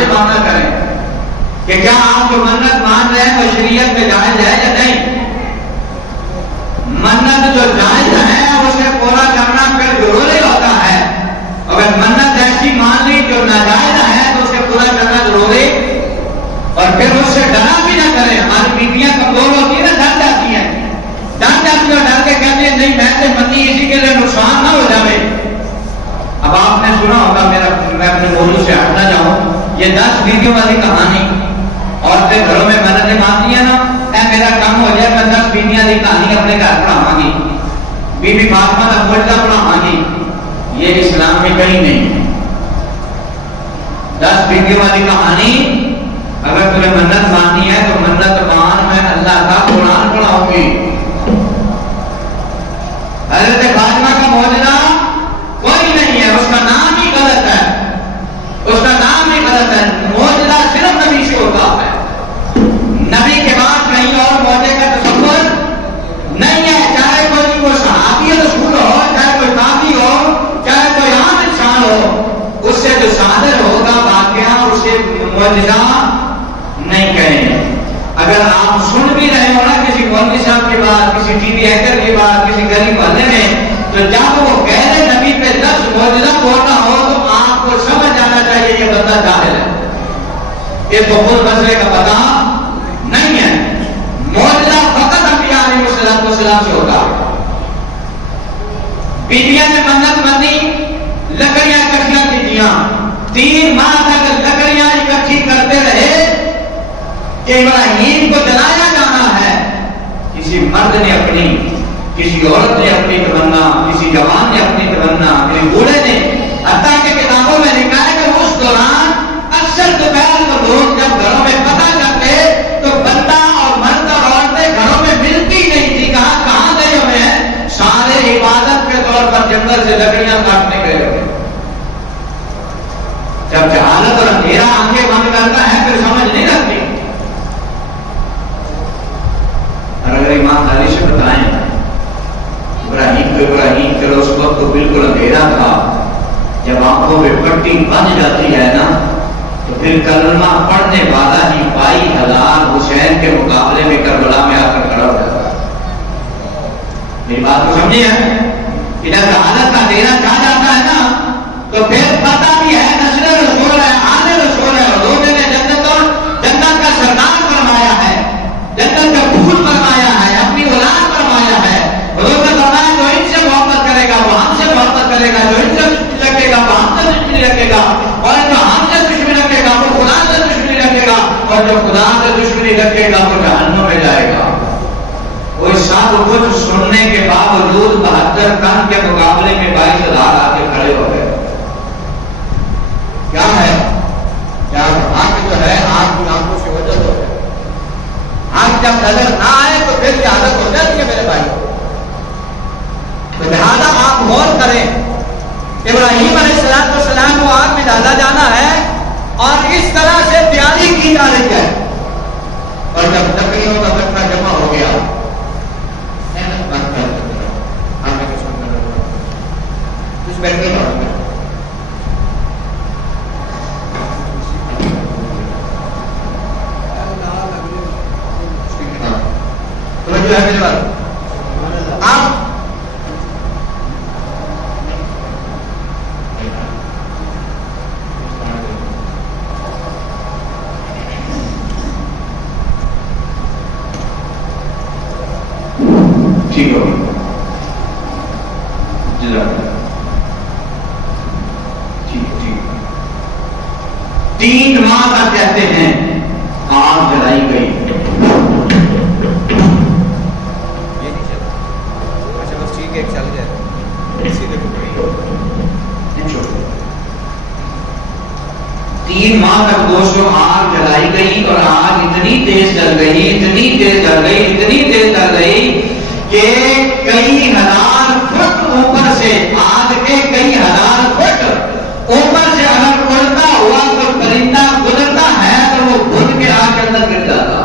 سے معاملہ کریں کہ کیا آپ جو منت مان رہے ہیں وہ شریعت میں جائز ہے یا نہیں. منت جو جائز ہے اسے پورا کرنا پھر ضروری ہوتا ہے. اگر منت ایسی مان لی جو ناجائز ہے تو اسے پورا کرنا ضروری, اور پھر اس سے ڈرا بھی نہ کریں. ہماری بیویاں کمزور ہوتی ہیں نا, ڈر جاتی ہیں, ڈر کے کہتے ہیں نہیں میں متی اسی کے لیے نقصان نہ ہو جائے. اب آپ نے سنا ہوگا, میں اپنے موضوع سے ہٹ نہ جاؤں, یہ 10 بیویوں والی کہانی. عورتیں گھروں میں منتیں مانتی ہیں نا, اے میرا کام ہو جائے میں 10 بیویاں کی کہانی اپنے گھر پڑھاواں گی, بی بی فاطمہ کا معجزہ پڑھاواں گی. یہ اسلام میں کہیں نہیں. 10 بیویوں والی کہانی اگر تمہیں منت ماننی ہے تو منت مان, میں اللہ کا قرآن پڑھاؤں گی. حضرت فاطمہ کا معجزہ کوئی نہیں ہے, اس کا نام ہی غلط ہے, اس کا نام ہی غلط ہے. معجزہ صرف نبی سے ہوتا ہے, نبی کے بعد کہیں اور معجزے کا تصور نہیں ہے. چاہے کوئی وہ صحابی رسول ہو, چاہے کوئی تابعی ہو, چاہے کوئی عام انسان ہو, اس سے جو صادر ہوگا واقعہ اسے معجزہ نہیں کہیں. اگر آپ سن بھی رہے ہو نا کسی مولوی صاحب کے بعد, کسی ٹی وی اینکر کے بعد, کسی غریب بندے میں, تو جب وہ غیر نبی پہ لفظ معجزہ بولنا ہو تو آپ کو سمجھ جانا چاہیے یہ بندہ جاہل ہے, یہ تو خود مسئلے کا پتہ نہیں ہے. معجزہ فقط انبیاء علیہ السلام سے ہوتا ہے. بیویاں نے منت بندی, لکڑیاں اکٹھیاں کیجیاں, 3 ماہ تک لکڑیاں اکٹھی کرتے رہے کہ ابراہیم کو جلایا جانا ہے. کسی مرد نے اپنی, کسی عورت نے اپنی تمنا, کسی جوان نے اپنی تمنا, کسی بوڑھے نے, حتیٰ کہ کتابوں میں لکھا ہے کہ اس دوران اکثر دوپہر کو لوگ جب گھروں میں پتہ کرتے تو بندہ اور مرد اور عورتیں گھروں میں ملتی نہیں تھی. کہاں گئے ہوئے ہیں؟ سارے عبادت کے طور پر جنگل سے لکڑیاں کاٹنے گئے ہوئے. جب جہالت اور اندھیرا آنکھیں بند کرتا ہے پھر سمجھ نہیں رکھتی. اور اگر ایمانداری سے بتائیں, ابراہیم چلو اس وقت تو بالکل اندھیرا تھا, جب آنکھوں پہ پٹی بن جاتی ہے نا تو پھر کلمہ پڑھنے والا ہی 22,000 حسین کے مقابلے میں کربلا میں آ کر کھڑا ہو جاتا ہے. میری بات کو سمجھے ہیں کہ جب جہالت کا اندھیرا چھا جاتا ہے نا تو پھر پتہ بھی ہے نسل رسول ہے, آنے رسول ہے, حضور نے جنت کا سردار فرمایا ہے, جنت کا پھول فرمایا ہے, اپنی اولاد فرمایا ہے. حضور نے فرمایا جو ان سے محبت کرے گا وہ ہم سے محبت کرے گا, جو ان سے دشمنی رکھے گا وہ ہم سے دشمنی رکھے گا, اور جو ہم سے دشمنی رکھے گا وہ خدا سے دشمنی رکھے گا, اور جو خدا سے دشمنی رکھے گا وہ جہنم میں جائے گا. وہ سب کچھ سننے کے باوجود 72 کن کے مقابلے میں 22,000 آ کے کھڑے ہو گئے. کیا ہے؟ کیا آنکھ جو ہے آنکھ کی آنکھوں سے وجہ ہو ہے. آنکھ جب نظر نہ آئے تو پھر یہ عادت ہو جاتی ہے میرے بھائی. تو لہٰذا آپ غور کریں, ابراہیم علیہ السلام کو آگ میں ڈالا جانا ہے اور اس طرح سے تیاری کی جا رہی ہے. اور جب لکڑیوں کا کٹھا جمع ہو گیا, کچھ بیٹھے ہو آپ ٹھیک ہو 3 ماہ تک کہتے ہیں آگ جلائی گئی. چل جائے 3 ماہ تک دوستوں آگ جلائی گئی, اور آگ اتنی تیز جل گئی, اتنی تیز جل گئی, اتنی تیز جل گئی کہ کئی ہزار فٹ اوپر سے, آگ کے کئی ہزار فٹ اوپر سے اگر اڑتا ہوا تو پرندہ گزرتا ہے تو وہ بھن کے آگ کے اندر گر جاتا.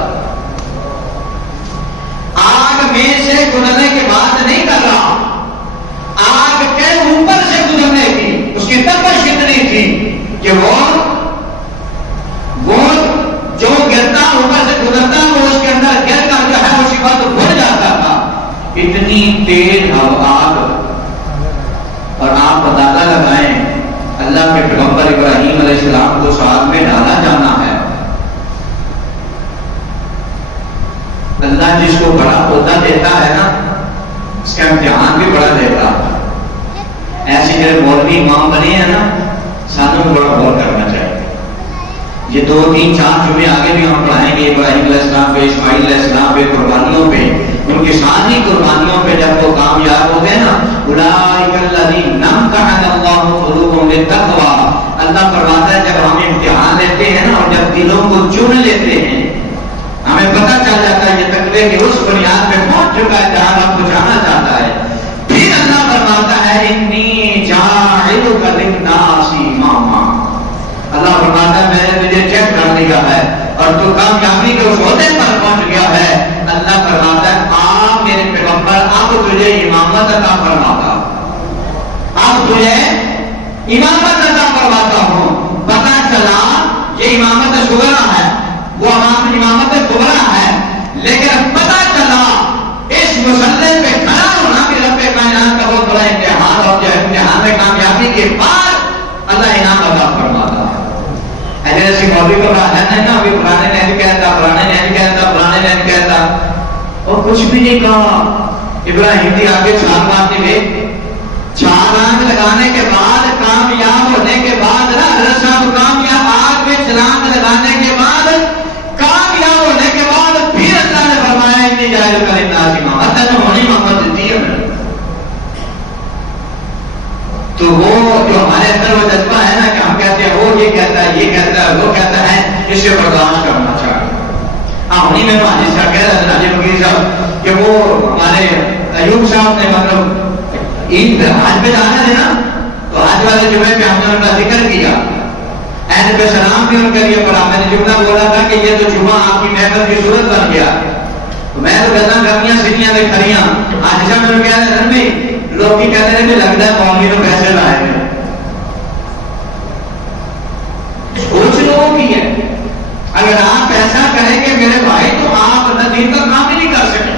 آگ میں سے گزرنے کے بعد نہیں کر رہا, آگ کے اوپر سے گزرنے کی اس کی تپش اتنی تھی کہ وہ اتنی تیز آگ، اور آپ اندازہ لگائیں اللہ کے پیغمبر ابراہیم علیہ السلام کو اس آگ میں ڈالا جانا ہے۔ اللہ جس کو بڑا عہدہ دیتا ہے نا، اس کا امتحان بھی بڑا دیتا ہے۔ ایسے جو مولوی امام بنے ہیں نا، سانوں بڑا غور کرنا چاہیے۔ یہ 2 3 4 جمعے آگے بھی ہم پڑھائیں گے ابراہیم علیہ السلام پہ، اسماعیل علیہ السلام پہ، قربانیوں پہ، ان کی ساری قربانیوں پہ جب وہ کامیاب ہوتے ہیں نا، اولئک الذین امتحن اللہ قلوبهم للتقوی، اللہ فرماتا ہے جب ہم امتحان لیتے ہیں نا اور جب دلوں کو چن لیتے ہیں، ہمیں پتہ چل جاتا ہے یہ تقوی کی اس بنیاد پہ پہنچ چکا ہے جہاں آپ کو جانا چاہتا ہے، پھر اللہ فرماتا ہے انی جاعلک للناس اماما، اللہ فرماتا ہے میں نے تجھے چیک کر لیا ہے اور تو کامیابی کے اس عہدے پر پہنچ گیا ہے۔ اللہ فرماتا ہے آپ میرے پیغمبر، اب تجھے امامت عطا فرماتا، اب تجھے امامت عطا فرماتا ہوں۔ پتہ چلا یہ امامت صغرا ہے، وہ امامت کبرا ہے، لیکن پتہ چلا اس مسئلے پہ کھڑا ہونا بھی رب کائنات کا بہت بڑا امتحان، اور جو امتحان میں کامیابی کے بعد اللہ انعام عطا فرماتا ہے۔ ایسے مولوی کو ہے نا، ابھی پرانے نے بھی کہتا، پرانے نے بھی کہتا، پرانے نے بھی کہتا، اور کچھ بھی نہیں کہا۔ ابراہیم دی آگے چھال مارتے ہوئے، چھلانگ لگانے کے بعد، کامیاب ہونے کے بعد، حضرت صاحب کامیاب آگ میں چھلانگ لگانے کے بعد، کامیاب ہونے کے بعد پھر اللہ نے فرمایا انی جاعلک للناس اماما، اللہ نے ہونی محمد دی ہے۔ تو وہ جو ہمارے اندر وہ جذبہ ہے نا کہ ہم کہتے ہیں وہ یہ کہتا ہے، یہ کہتا ہے، وہ کہتا ہے، اس سے برداشت کرنا چاہیے۔ انہی میں حاجی صاحب کہہ رہے تھے، حاجی مغیر صاحب، کہ وہ ہمارے ایوب صاحب نے مطلب عید حج پہ جانا تھے نا، تو حج والے جمعے پہ ہم نے ان کا ذکر کیا، عید پہ سلام بھی ان کے لیے پڑھا۔ میں نے جملہ بولا تھا کہ یہ تو جمعہ آپ کی محفل کی صورت بن گیا، میں تو کہتا گرمیاں سیڑھیاں میں کھڑیاں، حاجی صاحب نے کہا ہے نہیں، لوگ ہی کہتے ہیں کہ لگتا ہے مولوی نے پیسے لائے ہیں۔ سوچ لوگوں کی ہے، اگر آپ ایسا کریں کہ میرے بھائی تو آپ دین کا کام ہی نہیں کر سکتے۔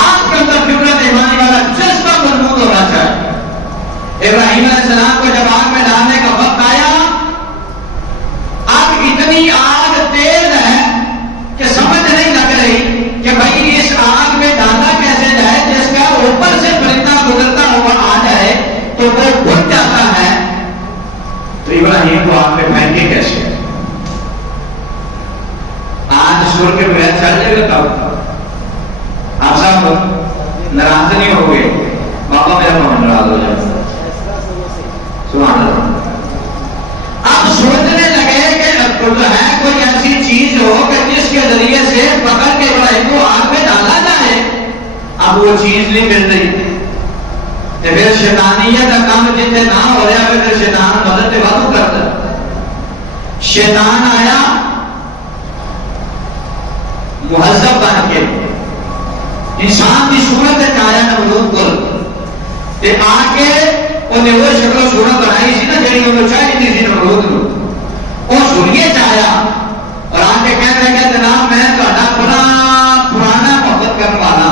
آپ کے اندر فکرت ایمانی والا جذبہ مضبوط ہونا چاہیے۔ ابراہیم علیہ السلام کو جب آگ میں ڈالنے کا وقت آیا، آگ اتنی آگ تیز ہے کہ سمجھ نہیں لگ رہی کہ بھائی اس آگ میں ڈالا کیسے جائے، جس کا اوپر سے پرندہ گزرتا ہوا آ جائے تو وہ بھٹ جاتا ہے، تو ابراہیم کو آگ میں پھینکے کیسے؟ آج سور کے بغیر چل جائے گا۔ آپ صاحب ناراض نہیں ہو گئے، بابا میرا بہت ناراض ہو جائے۔ سبحان اللہ۔ اب سوچنے لگے کہ ہے کوئی ایسی چیز ہو کہ جس کے ذریعے سے پکڑ کے ابراہیم کو آگ میں ڈالا جائے، اب وہ چیز نہیں مل رہی، تو پھر شیطانیت کا کام جتنے نہ ہو رہا ہے، پھر شیطان مدد وادو کرتا ہے۔ شیطان آیا مہذب بن کے، انسان کی صورت آیا نمرود کو، تے آ کے انہیں وہ شکل و صورت بنائی سی نا جڑی انہوں چاہیے تھی سی نمرود کو، وہ سنیے چاہیا اور آ کے کہہ رہے کہ جناب میں تہاڈا بڑا پرانا محبت کرنے والا،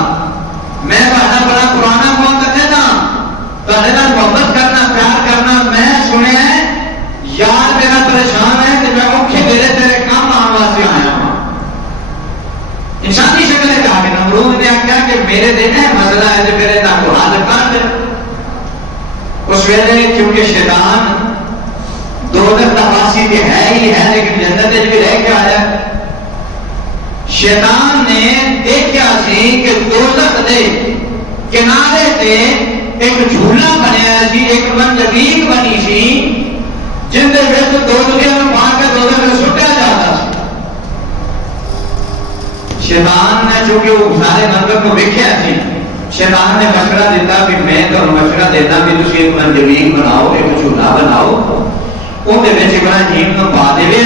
میں تہاڈا بڑا پرانا محبت کرنا، تہاڈے نال محبت کرنا، پیار کرنا، میں سنیا یار میرا پریشان ہے کہ میں اوکھے ویلے تیرے کام آن واسطے آیا ہوں۔ انسانی شکل ہے کہ نمرود نے آخیا کہ میرے دن ہے مسئلہ ہے تو میرے نہ کو حل کر دے۔ اس ویلے کیونکہ شیطان دوزخ کا واسی بھی ہے ہی ہے، لیکن جنت بھی رہ کے آیا۔ شیطان نے دیکھا سی کہ دوزخ دے کنارے تے ایک جھولا بنیا سی، ایک منجبیک بنی سی، جن دے وچ دوزخیاں نوں پا کے دوزخ میں سٹیا جاتا سی۔ شیطان نے چونکہ وہ سارے منظر کو دیکھا سی، شیطان نے مشورہ دیتا کہ میں تو مشورہ دیتا کہ تسی ایک منجبیک بناؤ، ایک جھولا بناؤ، اندر ابراہیم کو پا دے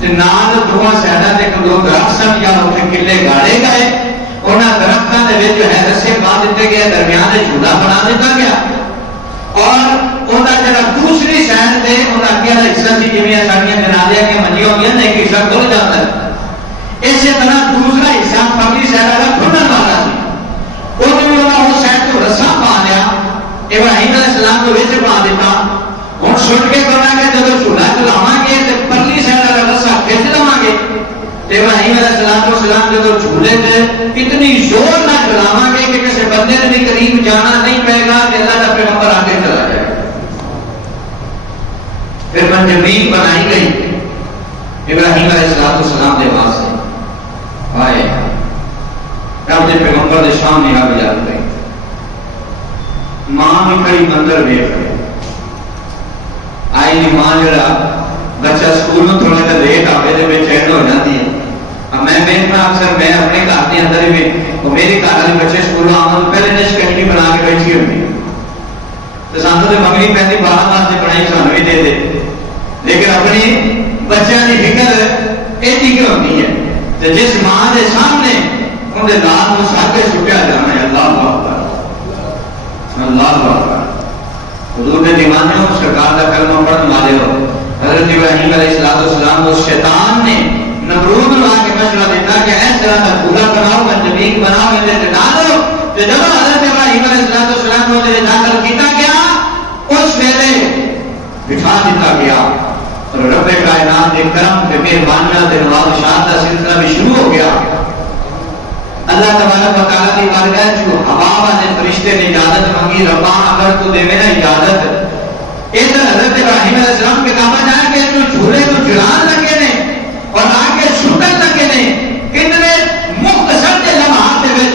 تے نال دونوں سائڈاں تے دو درخت سن یا اوتھے کلے گاڑے گئے، انہاں درختاں دے وچ جو ہے رسے پا دتے گئے، درمیان وچ جھولا بنا دتا گیا، اور انہاں جڑا دوسری سائڈ تے انہاں اگے والا حصہ سی جویں ساڈیاں جنازیاں کے منجیاں ہوندیاں نے، ایک حصہ کھل جاتا ہے، اسی طرح دوسرا حصہ پرلی سائڈ والا کھلن والا سی، سن کے کرنا کہ جب جھولا چلاواں گے تو پرلی سائڈ والا رسا کھچ لواں گے تے ابراہیم علیہ السلام جب جھولے تے اتنی زور نہ چلاواں گے کہ کسی بندے نے بھی قریب جانا نہیں پائے گا کہ اللہ کا پیغمبر آگے چلا جائے گا. پھر منجبین بنائی گئی ابراہیم علیہ السلام کے واسطے آئے رب کے پیغمبر کے سامنے آ جا گئی. ماں بھی کئی منظر ویکھ رہے آئی نہیں. ماں جڑا بچہ سکول میں تھوڑا جا لیٹ آئے تو بے چین ہو جاتی ہے. میں اکثر میں اپنے گھر کے اندر بھی میرے گھر والے بچے سکولوں آن پہلے نے شکنجی بنا کے بیٹھی ہوتی تو سانو تو مگنی پہنتی 12 ماس سے بنائی سانو بھی دے دے لیکن اپنی بچوں کی فکر ایسی کیوں ہوتی ہے تو جس ماں کے سامنے اندر لال کو ساتھ چھٹیا جانا ہے. اللہ اکبر اللہ اکبر. حضور کے دیوانے ہو سرکار کا کلمہ پڑھنے والے ہو. حضرت ابراہیم علیہ السلام کو شیطان نے نمرود لا کے مشورہ دیتا کہ اس طرح کا پورا بناؤ منجبین بناؤ میرے ڈالو تو جب حضرت ابراہیم علیہ السلام کو داخل کیتا گیا اس ویلے بٹھا دیتا گیا اور رب کائنات کے کرم کے مہربانیاں کے نوازشات کا سلسلہ بھی شروع ہو گیا. اللہ تبارک و تعالیٰ کی بارگاہ جو ہوا والے فرشتے نے اجازت مانگی ربا اگر تو دے میرا اجازت ادھر حضرت ابراہیم علیہ السلام کے کعبہ جا کے تو جھولے تو جلان لگے نے اور آگے چھٹن لگے نے کتنے مختصر کے لمحات کے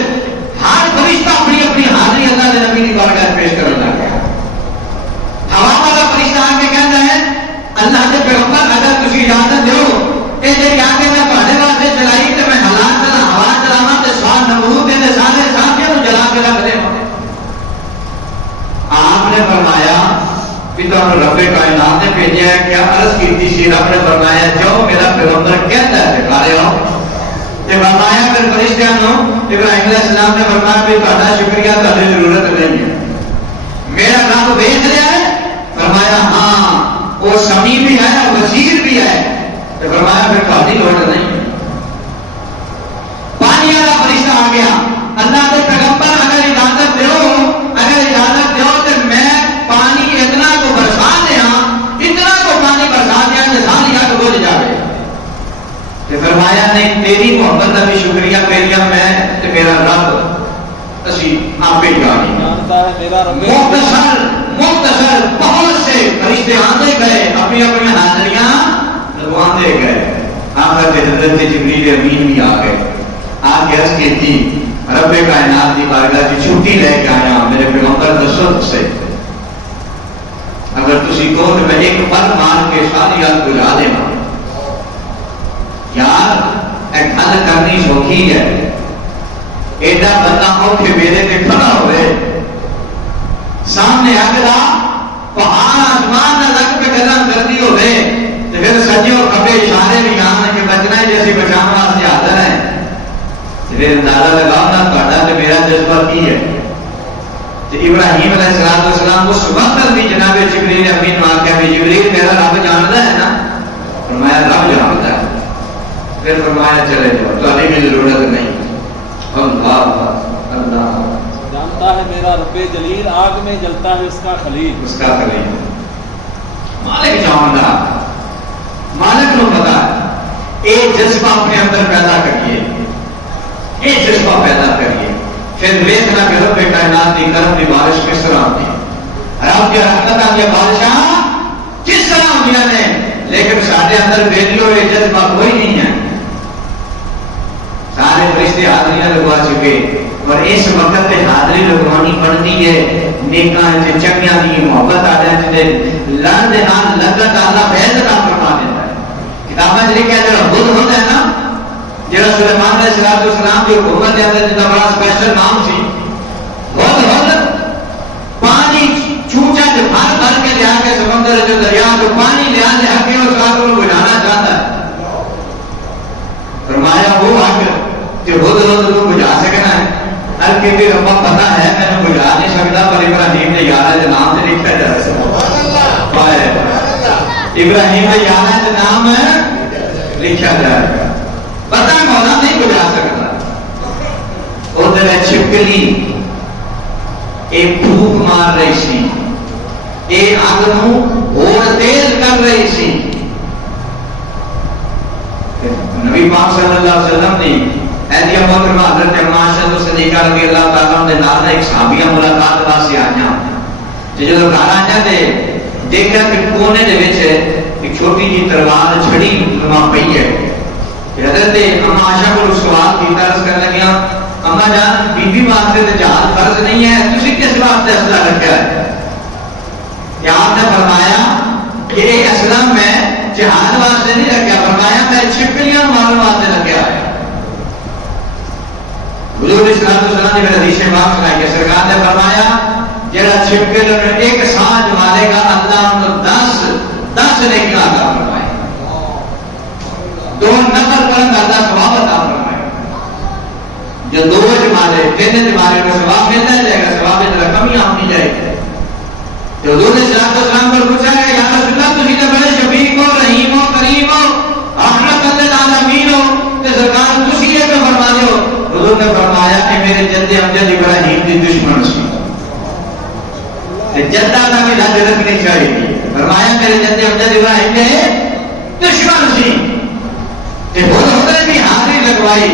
ہر فرشتہ اپنی اپنی حاضری اللہ کے نبی کی بارگاہ پیش کرنے لگ گیا. ہوا والا فرشتہ آ کے کہتا ہے اللہ کے پیغمبر اگر تسی اجازت دو کہ جی آگے میں پڑھنے واسطے چلائی تو میں حالات چلا ہوا چلاوا تو سوال نمرود کے سارے ساتھیوں کو جلا کے رکھ دے. آپ نے فرمایا کہ تو رب کائنات نے بھیجا ہے کیا عرض کی سی. رب نے فرمایا جو میرا پیغمبر کہتا ہے ٹھکارے ہو تے فرمایا پھر فرشتیاں نو ابراہیم علیہ السلام نے فرمایا کہ تہاڈا شکریہ تہاڈی ضرورت نہیں ہے میرا رب دیکھ رہا ہے. فرمایا ہاں وہ سمیع بھی ہے اور بصیر بھی ہے. تو فرمایا پھر تہاڈی لوڑ نہیں. پانی والا فرشتہ آ گیا اللہ کے پیغمبر اگر اجازت دو تو میں پانی اتنا کو برسا دیا اتنا کو پانی برسا دیا کہ ساری آگ بجھ جائے. فرمایا نہیں تیری محبت کا بھی شکریہ میرا میں تو میرا رب اسی آپ ہی مختصر بہت سے فرشتے آتے گئے اپنی اپنی حاضریاں لگواتے گئے. آخر کے حضرت جبریل امین بھی آ گئے. آ کے عرض کی تھی رب کائنات کی بارگاہ کی چھٹی لے کے آیا میرے پیغمبر دسو سے اگر تسی کہو کہ میں ایک پل مار کے ساری یاد بجا دینا یار ایک گل کرنی سوکھی ہے. ایڈا بندہ ہو کہ میرے تے کھڑا ہوئے سامنے اگلا پہاڑ آسمان نہ لگ پہ گلن کرتی ہوئے تو پھر سجے اور کھبے اشارے بھی آن کہ بچنا ہے جیسے بچانا واسطے حاضر ہے. پھر اندازہ لگاؤ نا تہاڈا تے میرا جذبہ کی ہے. ابراہیم علیہ السلام کو وقت بھی جناب جبریل امین واقعہ بھی جبریل میرا رب جانتا ہے نا. فرمایا رب جانتا ہے. پھر فرمایا چلے جاؤ تہاڈی بھی ضرورت نہیں. اللہ اللہ جانتا ہے میرا رب جلیل آگ میں جلتا ہے اس کا خلیل مالک جانتا مالک کو پتا ایک جذبہ اپنے اندر پیدا کریے ایک جذبہ پیدا کریے پھر دیکھنا کہ رب کائنات کی کرم کی بارش کس طرح ہوتی ہے رب کی رحمت کی بارشاں کس طرح ہوتی نے لیکن سارے اندر ویلیو یہ جذبہ کوئی نہیں ہے. سارے فرشتے حاضریاں لگوا چکے اور اس وقت تے حاضری لگوانی پڑتی ہے نیکاں تے چنگیاں دی محبت آ جائے لڑ دے نال لگت اللہ فیض عطا فرما دیتا ہے. کتاباں وچ لکھیا جڑا بدھ ہوتا ہے نا جڑا سلیمان علیہ السلام کی حکومت کے اندر جدا بڑا اسپیشل نام سی بدھ پانی چوچا جو بھر کے لیا کے سمندر جو دریا جو پانی لیا کے اس کا کو بجانا چاہتا ہے. فرمایا وہ آگ جو بدھ تو بجا سکنا ہے ہر کہ ربا پتا ہے میں نے بجا نہیں سکتا پر ابراہیم نے یارہ کے نام سے لکھا جا سکتا ابراہیم نے یارہ کے نام لکھا جائے گا. پتا مولا نہیں بجا سکتا ادھر چھپکلی ایک پھوک مار رہی سی یہ اگ اور تیز کر رہی سی. نبی پاک صلی اللہ علیہ وسلم نے ایدی محترمہ حضرت عائشہ صدیقہ رضی اللہ تعالیٰ عنہ دے نال ایک صحابیہ ملاقات واسطے آئیاں. جدوں گھر آئیاں تے دیکھا کہ کونے دے وچ ایک چھوٹی جی تلوار چھڑی نما پئی ہے. حضرت اما عائشہ کو سوال کیتا، عرض کرنے لگیاں اما جان بی بی واسطے تے جہاد فرض نہیں ہے، تسی کس واسطے اسلحہ رکھا ہے؟ کہ آپ نے فرمایا کہ یہ اسلحہ میں جہاد واسطے نہیں رکھا، فرمایا میں چھپکلیاں مارنے واسطے رکھا ہے. حضور صلی اللہ علیہ وسلم نے حدیث پاک سنائی کہ سرکار نے فرمایا جڑا چھپکلیوں میں ایک سانج مارے گا اللہ انہوں 10 نیکیاں عطا فرمائے، 2 نفل پڑھن کا اللہ ثواب عطا فرمائے. جو 2 مارے 3 مارے کو ثواب ملتا جائے گا، ثواب میں رقم ہی آتی جائے گی. جو حضور صلی اللہ علیہ وسلم پر پوچھا ہے یا رسول اللہ تجھے تو بڑے شفیق ہو، رحیم ہو، کریم ہو، رحمت للعالمین ہو، تو سرکار تسی یہ تو فرما دو. حضور نے فرمایا کہ میرے جد امجد ابراہیم کی دشمن سی، جدہ کا بھی لج رکھنی چاہیے. فرمایا میرے جد امجد ابراہیم کے دشمن سی، کہ حضور بھی حاضری لگوائی.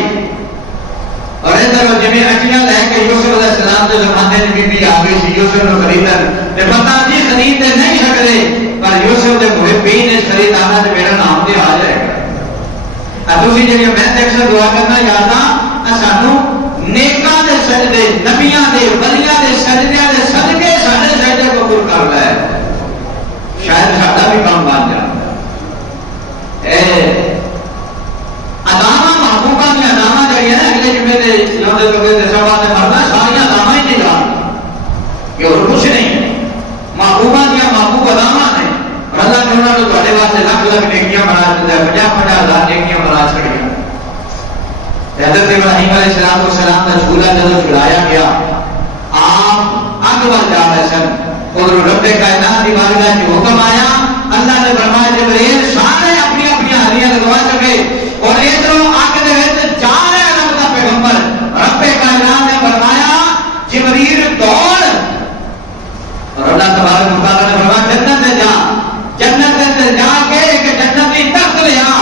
اور ادھر جنہیں اٹیاں لے کے یوسف علیہ السلام کے زمانے میں بی آ گئی سی یوسف نو خریدن تے پتہ جی خرید تے نہیں سکتے، پر یوسف دے محبین نے خرید آنا تے میرا نام تے آ جائے گا. تسی جی میں تے اکثر دعا کرنا یاداں سانو نیکاں دے سجدے، نبیاں دے ولیاں دے سجدیاں دے صدقے ساڈے سجدے قبول کر لے، شاید ساڈا بھی کام بن جائے. اے ادامہ محبوبہ کی ادامہ جڑی ہے اگلے جمعے دے یوم الوقت دے سبا تے مرنا ساری ادامہ ہی نہیں جان کہ اور کچھ نہیں. محبوبہ کی محبوب ادامہ نے اور اللہ نے انہوں نے تواڈے واسطے لکھ نیکیاں بنا دتا، 50,000 نیکیاں بنا چھڑیاں. حضرت ابراہیم علیہ السلام کا جھولا جب چھڑایا گیا آپ اگ ول جا رہے سن، ادھر رب کائنات کی بارگاہ میں حکم آیا، اللہ نے فرمایا جبرائیل سارے اپنی اپنی ہاتھیاں لگوا سکے اور ادھروں اگ دے وچ جا رہا رب دا پیغمبر. رب کائنات نے فرمایا جبرائیل دوڑ، اور اللہ تبارک و تعالی نے فرمایا جنت میں جا، جنت میں جا کے ایک جنتی تخت لے آ.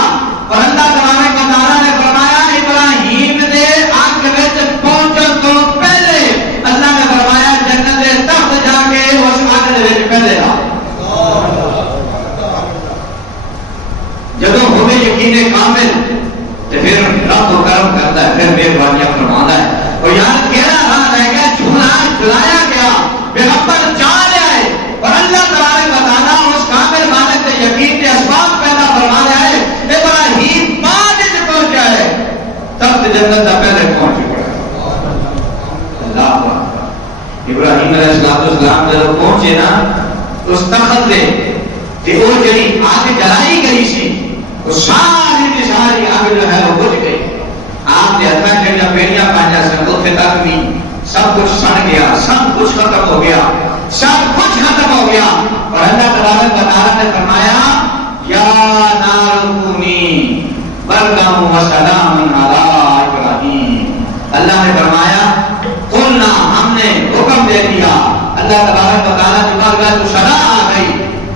اور اللہ تبارک و تعالی نے فرمایا ابراہیم دے اگ وچ پہنچن تو پہلے اللہ نے فرمایا جنت دے تخت جا کے اس اگ دے وچ پہلے آ. جدوں ہوے یقین کامل تو پھر رب کرم کرتا ہے، پھر مہربانیاں فرماتا ہے. اور یار کہنا رہا ہے کہ جھولا جلایا گیا، پیغمبر جا رہا ہے اور اللہ تبارک و تعالیٰ اس کامل مالک کے یقین کے اسباب پیدا فرما رہا ہے. ابراہیم بعد میں پہنچا ہے، تخت جنت کا پہلے پہنچ گیا. اللہ اکبر. ابراہیم علیہ السلام جب پہنچے نا اس تخت پہ کہ وہ جڑی آگ جلائی گئی سی وہ ساری کی ساری آگ جو ہے وہ بجھ گئی. آپ نے ہاتھ جڑیاں بیڑیاں پائیاں سن اتنے تک بھی سب کچھ سڑ گیا، سب کچھ ختم ہو گیا، سب کچھ ختم ہو گیا. اور اللہ تبارک و تعالی نے فرمایا یا نار کونی بردم و سلام علی ابراہیم. اللہ نے فرمایا قلنا، ہم نے حکم دے دیا، اللہ تبارک و تعالی کی بارگاہ میں صدا آ گئی،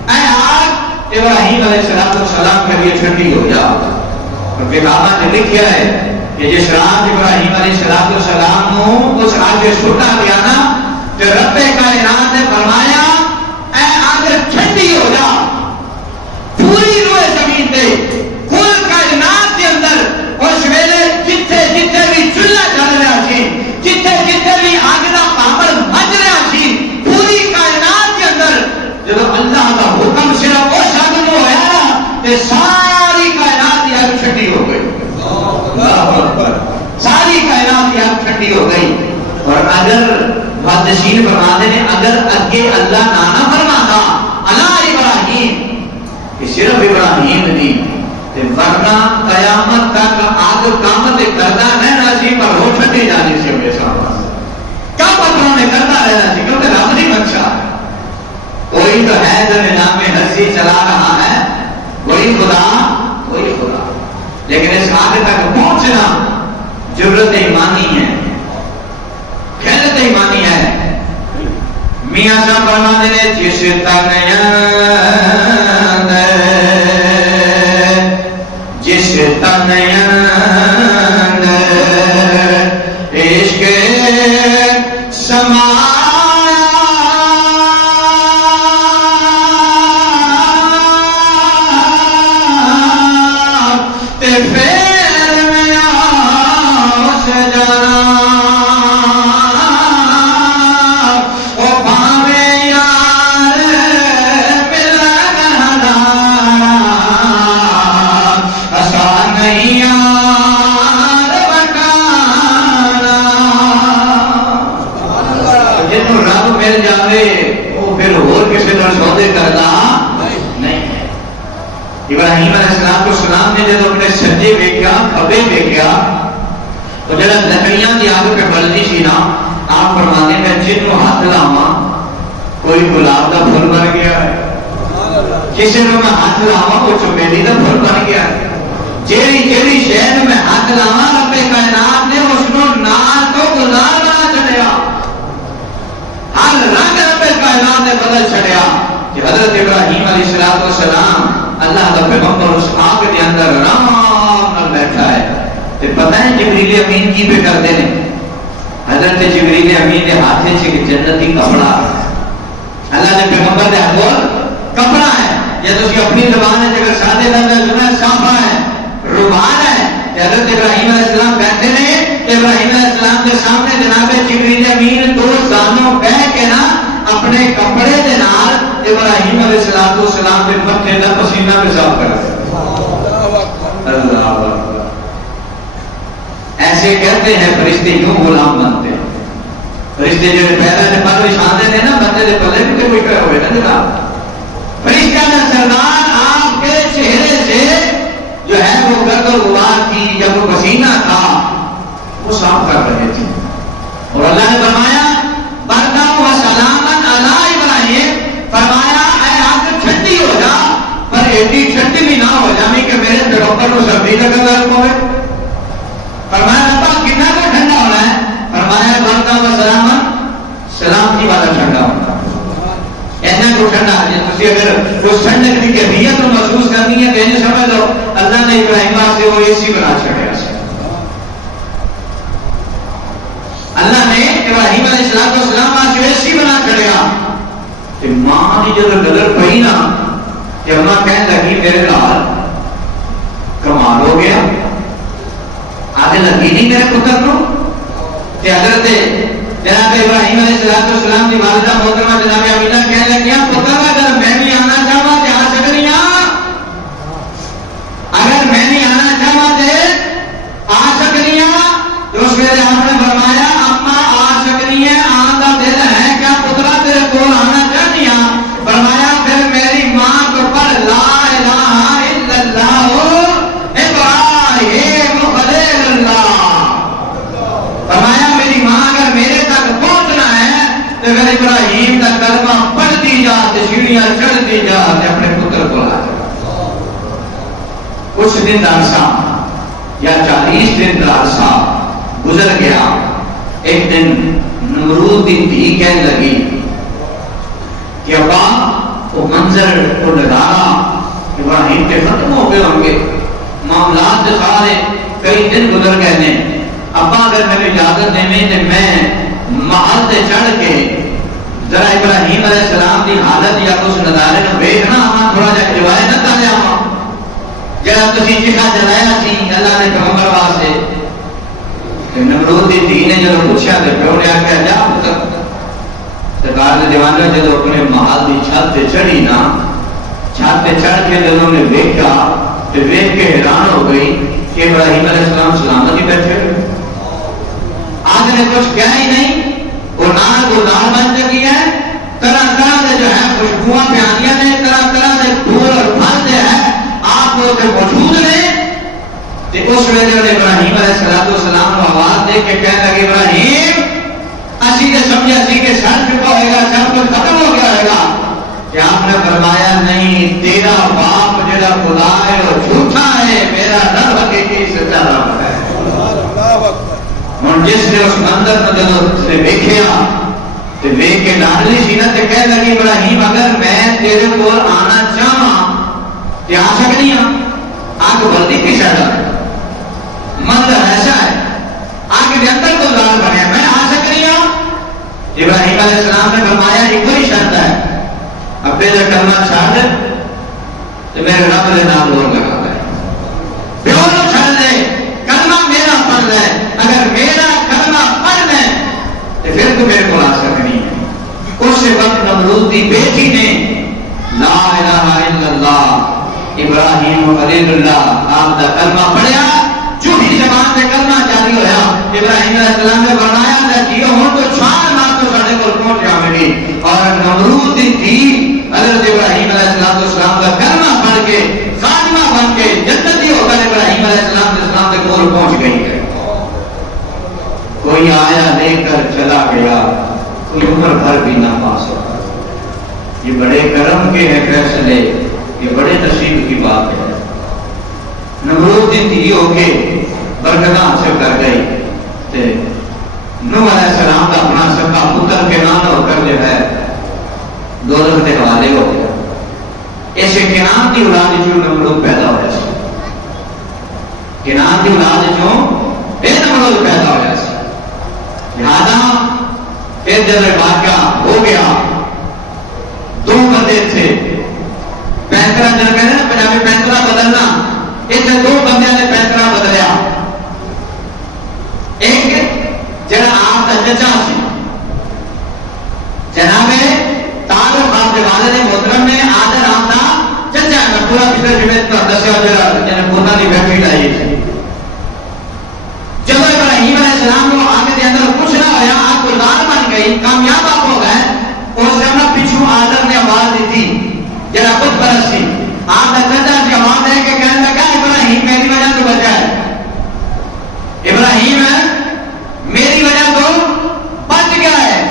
اے آگ ابراہیم علیہ السلام کے لیے ٹھنڈی ہو جا. اور کتابوں نے لکھا ہے کہ جس رات ابراہیم علیہ السلام کو اس آگ سے چھوٹا گیا نا تو رب کائنات نے فرمایا اے آگ ٹھنڈی ہو جا. پوری روئے زمین پہ کل کائنات کے اندر اس ویلے جتھے جتھے بھی چولہا جل رہا سی، جتھے جتھے بھی آگ کا پاپڑ مچ رہا سی، پوری کائنات کے اندر جب اللہ کا حکم صرف اس آگ میں ہوا تو ساری کائنات کی آگ ٹھنڈی ہو گئی. ساری کائنات کی آگ ٹھنڈی ہو گئی. اور اگر محدثین فرماتے ہیں اگر اگے اللہ نہ فرماتا علی ابراہیم کہ صرف ابراہیم دی ورنہ قیامت تک آگ کام کرتا رہنا سی پر وہ ٹھنڈی جانی سی ہمیشہ. کیا پتھروں نے کرتا رہنا سی کیونکہ رب نہیں بخشا. کوئی تو ہے جو نظام ہستی چلا رہا ہے، کوئی خدا کوئی خدا، لیکن اس آگ تک پہنچنا جرت ایمانی ہے، خیرت ایمانی ہے. میاں صاحب فرماتے ہیں جس تن جس تن عشق سمایا تے پھر میں آس جانا او پاوے یار ملنا آسان نہیں یار بٹانا جنوں رب مل جائے وہ پھر اور کسی نال سودے کرتا نہیں ہے۔ ابراہیم علیہ السلام نے جب اپنے سجے ویکھیا کھبے ویکھیا تو جڑا لکڑیاں دی آگ پہ بلدی سی نا آپ فرماتے ہیں میں جنوں ہاتھ لاواں کوئی گلاب کا پھول بن گیا ہے، کسی نوں میں ہاتھ لاواں وہ چمیلی کا پھول بن گیا ہے۔ جیڑی شے میں ہاتھ لاواں رب کائنات نے اس کو نال تو گلاب بنا چھڑیا، ہر رنگ رب کائنات نے بدل چھڑیا کہ حضرت ابراہیم علیہ السلام اللہ کا پیغمبر اس آگ کے اندر آرام نال بیٹھا ہے۔ تے پتہ ہے جبریل امین کی پہ کرتے ہیں؟ حضرت جبریل امین کے ہاتھ سے ایک جنتی کپڑا، اللہ کے پیغمبر کے ہاتھ کپڑا ہے، یا تو اپنی زبان ہے اگر سادے لفظ میں صافا ہے، رومال ہے۔ حضرت ابراہیم علیہ السلام بیٹھے رہے، ابراہیم علیہ السلام کے سامنے جناب جبریل امین دو زانوں بہ کے نا اپنے کپڑے دے نال ابراہیم علیہ السلام کے متھے دا پسینہ پیشاب کر دیا۔ اللہ اکبر۔ ایسے کہتے ہیں فرشتے کیوں غلام بنتے ہیں؟ فرشتے جو پیدا نے پر نشانے نے نا بندے دے پلے بھی کوئی کرے ہوئے نا جناب۔ فرشتہ کا سردار آپ کے چہرے سے جو ہے وہ گرد و غبار کی یا وہ پسینہ تھا وہ صاف کر رہے تھے، اور اللہ نے فرمایا برکا و سلامت علی ابراہیم، فرمایا اے آگ ٹھنڈی ہو جا پر ایڈی ٹھنڈی بھی نہ ہو جامی کہ میرے پیغمبر کو سردی کا قدر ہوئے۔ فرمایا ربا کتنا کو ٹھنڈا ہونا ہے؟ فرمایا برکا و سلامت سلامتی والا ٹھنڈا ہونا ایسا کو ٹھنڈا ہے۔ تسی اگر اس ٹھنڈک کی کیفیت کو محسوس کرنی ہے تو یہ سمجھ لو اللہ نے ابراہیم سے وہ اے سی بنا چھڑیا۔ اللہ نے ابراہیم علیہ السلام سے اے سی بنا چھڑیا۔ کہ ماں کی جب نظر پئی نا کہ اماں کہنے لگی میرے نال کمال ہو گیا، آگے لگی نہیں میرے پتر کو۔ کہ حضرت جناب ابراہیم علیہ السلام کی والدہ محترمہ جناب امینہ کہنے لگی پتر اگر میں بھی آنا چاہوں تو آ سکتی ہوں، اگر میں بھی آنا چاہوں تو آ سکتی ہوں۔ تو اس ویلے آپ نے فرمایا اما آ سکتی ہیں، آن کا دل ہے کیا پترا تیرے کول آنا چاہتی ہوں؟ فرمایا پھر میری ماں کو پڑھ لا الہ الا اللہ ابراہیم خلیل اللہ۔ فرمایا میری ماں اگر میرے تک پہنچنا ہے تو پھر ابراہیم کا کلمہ پڑھتی جا، سیڑھیاں چڑھتی جا، اپنے پتر کو لا جا۔ کچھ دن کا عرصہ یا 40 دن کا عرصہ گزر گیا۔ ایک دن نمرود کی دھی کہنے لگی کہ ابا وہ منظر کو نظارہ ابراہیم کے ختم ہو گئے ہوں گے، معاملات سے سارے کئی دن گزر گئے ہیں، ابا اگر میری اجازت دیں تو میں محل سے چڑھ کے ذرا ابراہیم علیہ السلام کی حالت یا اس نظارے کو دیکھنا آواں، تھوڑا جا روایت نہ کر جاواں جڑا تسی چکھا جلایا سی اللہ نے پیغمبر واسطے۔ نمرود کی دھی نے جب پوچھا تو پیو نے آخیا جا پتر۔ سرکار نے دیوانہ جب اپنے محل کی چھت سے چڑھی نا، چھت سے چڑھ کے جب انہوں نے دیکھا تو دیکھ کے حیران ہو گئی کہ ابراہیم علیہ السلام سلامت ہی بیٹھے ہوئے۔ آج نے کچھ کہا ہی نہیں، وہ نار بن چکی ہے، طرح طرح سے جو ہے خوشبوئیں پہ آنیاں نے، طرح طرح سے پھول اور پھل جو ہے آپ لوگ موجود نے۔ اس ویلے ابراہیم علیہ السلام کو آواز دے کے کہنے لگے ابراہیم اسی نے سمجھا سی کہ سر چکا ہوئے گا، سب کچھ ختم ہو گیا ہوئے گا۔ کہ آپ نے فرمایا نہیں، تیرا باپ جڑا خدا ہے وہ جھوٹا ہے، میرا رب حقیقی سچا رب ہے۔ اور جس نے اس منظر میں جب اس نے دیکھا تے ویکھ کے لاڈلی سی نا تے کہنے لگی ابراہیم اگر میں تیرے کول آنا چاہاں تے آ سکتی ہاں؟ آگ بلدی کی شاید منظر ایسا ہے آگ کے اندر تو لال بنے میں آ سکتی ہوں؟ ابراہیم علیہ السلام نے فرمایا یہ کوئی شرط ہے اب پہلے کلمہ چھاڑ دے تو میرے رب نے نام لوگ لگا ہے پیولو چھڑ دے کلمہ میرا فرض ہے اگر میرا کلمہ فرض ہے تو پھر تو میرے کو آ سکنی ہے اس وقت نمرود کی بیٹی نے لا الہ الا اللہ ابراہیم خلیل اللہ آپ کا کلمہ پڑھیا جو بھی زبان سے کلمہ جاری ہویا ابراہیم علیہ السلام نے فرمایا کہ جیو ہوں تو چھال مار تو ساڑھے کو پہنچ جاوے اور نمرود دی تھی حضرت ابراہیم علیہ السلام کا کلمہ پڑھ کے خاتمہ بن کے جنتی ہو کر ابراہیم علیہ السلام کے کول پہنچ گئی ہے کوئی آیا لے کر چلا گیا کوئی عمر بھر بھی نہ پا سکا یہ بڑے کرم کے ہیں فیصلے یہ بڑے نصیب کی بات ہے نمرود دن تھی ہو کے برکتاں حاصل کر گئی نوح علیہ السلام کا اپنا سکا پتر کے نام ہو کر جو ہے دوزخ کے حوالے ہو گیا ایسے کنان کی اولاد جو نمرود پیدا ہوا سی کنان کی اولاد جو بے نمرود پیدا ہوا سی لہذا پھر جب واقعہ ہو گیا دو بندے تھے پینترا جن کہتے ہیں پنجابی پینترا بدلنا اسے دو بندے نے پینترا بدلیا ایک جڑا آپ کا چچا سی جناب تعلق آپ کے والد محترم نے آدر آپ کا چچا ہے پورا پچھلے جمعے دسیا جڑا جنہیں پوتا دی بیٹھی لائی تھی جب ابراہیم علیہ السلام کو آگے دے اندر کچھ نہ ہویا آپ کو لال بن گئی کامیاب آپ ہو گئے اس سے اپنا پچھو آدر نے آواز دی تھی جڑا خود برس تھی آپ کا چچا کی آواز ہے کہ کہنے لگا ابراہیم میری وجہ تو بچا ہے ابراہیم ہے میری وجہ تو بچ گیا ہے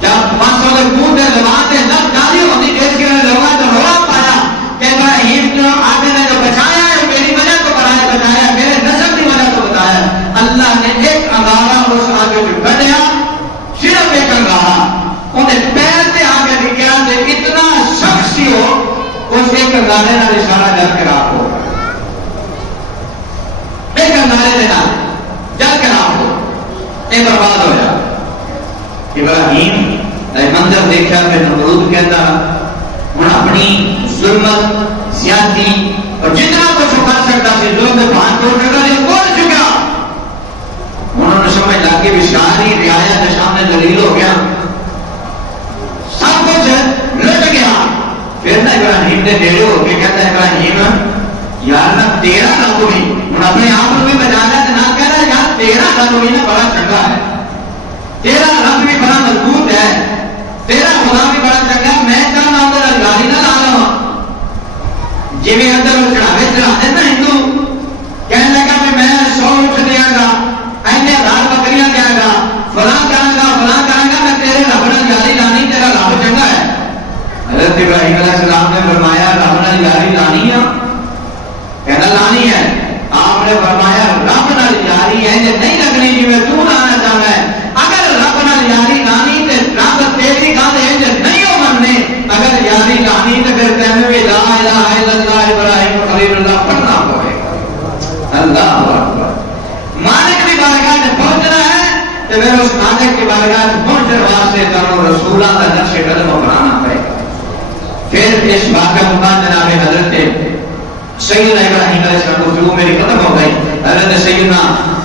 جب 500 کے منہ سے زبان سے لب جاری ہوتی جس کے لوگوں تو رولا پایا کہ ابراہیم جو آپ نے جو بچایا ہے میری وجہ تو بچایا میرے نسل کی وجہ تو بتایا اللہ نے ایک انگارہ اس آگے بھی بڑھیا صرف ایک انگارہ انہیں پیر سے آگے نکیا کہ اتنا شخصی ہو اس ایک انگارے نہ اشارہ جل کے آپ ہو ایک انگارے دینا جل کے آپ ہو یہ برباد ہو جائے ابراہیم نے منظر دیکھا کہ نمرود کہتا ہوں اپنی ظلمت زیادتی اور جتنا کچھ کر سکتا سی ظلم میں بھان توڑ سکتا سی توڑ چکا انہوں نے سمجھ لا کہ ساری رعایا کے سامنے دلیل ہو گیا سب کچھ لٹ گیا پھر نہ ابراہیم نے نیڑے ہو کے کہتا ہے ابراہیم یار نہ تیرا رب بھی ہوں اپنے آپ کو بھی بجانا نہ کہہ رہا یار تیرا رب بھی نا بڑا چنگا ہے تیرا رب بھی بڑا مضبوط ہے تیرا خدا بھی بڑا چنگا میں چاہتا ہوں تیرا گالی نہ لا رہا ہوں جی میں اندر چڑھاوے چڑھاتے نا ہندو کہنے لگا کہ میں 100 اٹھ دیا گا ایسے 1000 بکریاں دیا گا فلاں کروں گا میں تیرے رب نے گالی لانی تیرا رب چنگا ہے حضرت ابراہیم علیہ السلام نے فرمایا رب نے گالی لانی ہے کہنا لانی ہے آپ نے فرمایا رب نال یاری ہے یہ نہیں لگنی جی میں تو لانا چاہتا ہے اگر رب نال یاری لانی تے رب تیری گل ہے جو نہیں ہو مننے اگر یاری لانی تے پھر تینوں بھی لا الہ الا اللہ ابراہیم خلیل اللہ پڑھنا پڑے گا اللہ اکبر مالک کی بارگاہ میں پہنچنا ہے تو پھر اس مالک کی بارگاہ میں پہنچنے واسطے تنوں رسولہ کا نقش قدم اپنانا پڑے گا پھر اس واقعہ مقام جناب حضرت سیدنا ابراہیم علیہ السلام گفتگو میری ختم ہو گئی حضرت سیدنا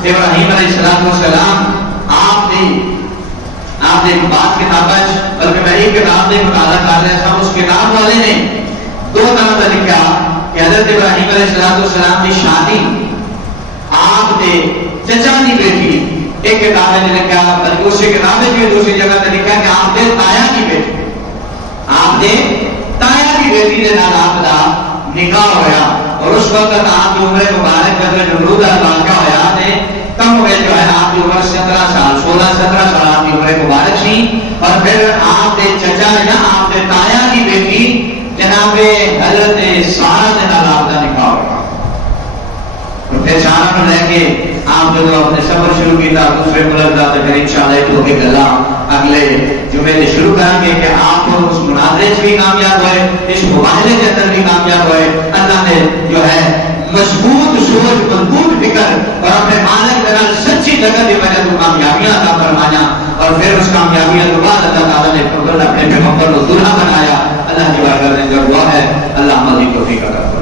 ابراہیم علیہ السلام آپ نے بات کتابیں بلکہ میں ایک کتاب نے مطالعہ کر رہا تھا اس کتاب والے نے 2 طرح کا لکھا کہ حضرت ابراہیم علیہ السلام کی شادی آپ نے چچا کی بیٹی ایک کتاب نے لکھا بلکہ اسی کتاب میں دوسری جگہ نے لکھا کہ آپ نے تایا کی بیٹی آپ نے تایا کی بیٹی کے نال آپ کا نکاح ہویا اور اس وقت آپ کی عمر مبارک جب نمرود کا واقعہ ہویا تے کم ہوئے جو ہے آپ کی عمر 17 سال 16-17 سال آپ کی عمر مبارک سی اور پھر آپ کے چچا یا آپ کے تایا کی بیٹی جناب حضرت سارہ کے نال آپ کا نکاح ہوا اور پھر سارہ کو لے کے آپ جو اپنے سفر شروع کیا دوسرے ملک کا تو پھر انشاءاللہ تو کہ گلا اگلے جمعے سے شروع کریں گے کہ آپ اس مناظرے سے بھی کامیاب ہوئے، اس مباہلے کے اندر بھی کامیاب ہوئے، اللہ نے جو ہے مضبوط سوچ، مضبوط فکر اور اپنے مالک کے نال سچی جگہ کی وجہ تو کامیابیاں عطا فرمایا، اور پھر اس کامیابیوں کے بعد اللہ تعالیٰ نے اپنے پیغمبر کو دلہا بنایا۔ اللہ کی بارگاہ میں دعا ہے اللہ مزید توفیق عطا فرمائے۔